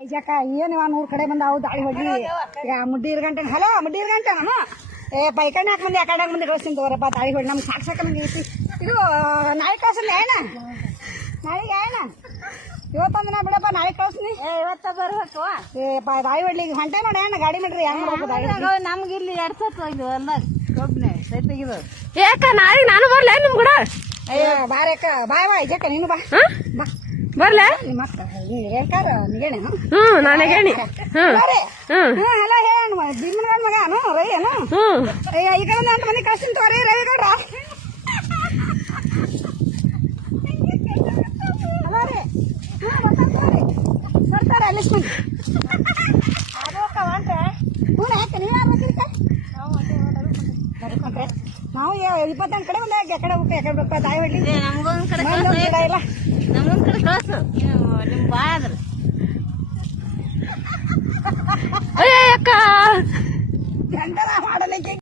ಜಕ ಏನು 100 ಕಡೆ ಬಂದಾವು ದಾಳಿ ಹೊಡಿ ಮುಡ್ಡೀರ್ ಗಂಟೆ ಹಲೋ ಮುಡ್ಡೀರ್ ಗಂಟೆ ನಾನು ಪೈಕಣ್ಣೆ ಹಾಕಿ ಮಂದಿ ಆ ಕಡೆ ಮಂದಿ ಕಳಿಸ್ತೀನಿ ತಗೋರಪ್ಪ ದಾಳಿ ಹೊಡಿ ನಮ್ಗೆ ಸಾಕು ನಮ್ಗೆ ಐತಿ ಇದು ನಾಳೆ ಕಳ್ಸಲ್ಲ ಏನ ನಾಳೆಗೆ ಏನ ಇವತ್ತೊಂದಿನ ಬಿಡಪ್ಪ ನಾಳೆ ಕಳ್ಸ್ನಿ ಇವತ್ತ ಬರ್ಬೇಕು ದಾಳಿ ಹೊಡ್ಲಿ ಈಗ ಹೊಂಟೆ ನೋಡಿ ಏನ ಗಾಡಿ ಮಾಡ್ರಿ ಹೆಂಗ್ ಮಾಡ್ಬೇಕು ನಮ್ಗೆ ಇಲ್ಲಿ ಎಡ್ಸತ್ ಇದು ಎಲ್ಲ ಕಬ್ಬನೆ ಸೈತಿಗಿದು ಯಾಕ ನಾಳೆ ನಾನು ಬರ್ಲ ನಿಮ್ ಕೂಡ ಅಯ್ಯೋ ಬಾರಕ್ಕ ಬಾಯ್ ಬಾಯ್ ಜಕ್ಕ ನೀನು ಬಾ ಬಾ ಬರ್ಲ ನಿಮ್ಮ ಅಕ್ಕ ರೇಖಾರ ನಿಗೇಣೇನು ನಾನೇ ಗೇಣಿ ಎಲ್ಲ ಹೇಳ ಭೀಮನ ಮಗನು ರೈಯನು ಅಯ್ಯ ಈ ಕಡೆ 8 ಮಂದಿ ಕಳ್ಸಿನ ತಗೋರಿ ರವಿ ಗೌಡ್ರ ಅಲ್ಲ ರೀ ಬರ್ತಾರೆ ಅಲ್ಲಿ ಅದಕ್ಕ ಹೊಂಟ್ರೆ ಹ್ಞೂ ಯಾಕೆ ನೀವು ಯಾರು ಬರ್ಕೊಂಡ್ರೆ ನಾವು 28 ಕಡೆ ಒಂದು ಎಕಡೆ ಹೋಗ್ಬೇಕು ಎಕಡೆ ಬೇಕು ತಾಯಿ ಹೊಡ್ಲಿ ನಮ್ಗೊಂದ್ ಕಡೆ ಇಲ್ಲ ನಮ್ಗೊಂದ್ ಕಡೆ ಕಳ್ಸು ನಿಮ್ ಬಾ ಆದ್ರ ಅಯ್ಯ ಅಕ್ಕ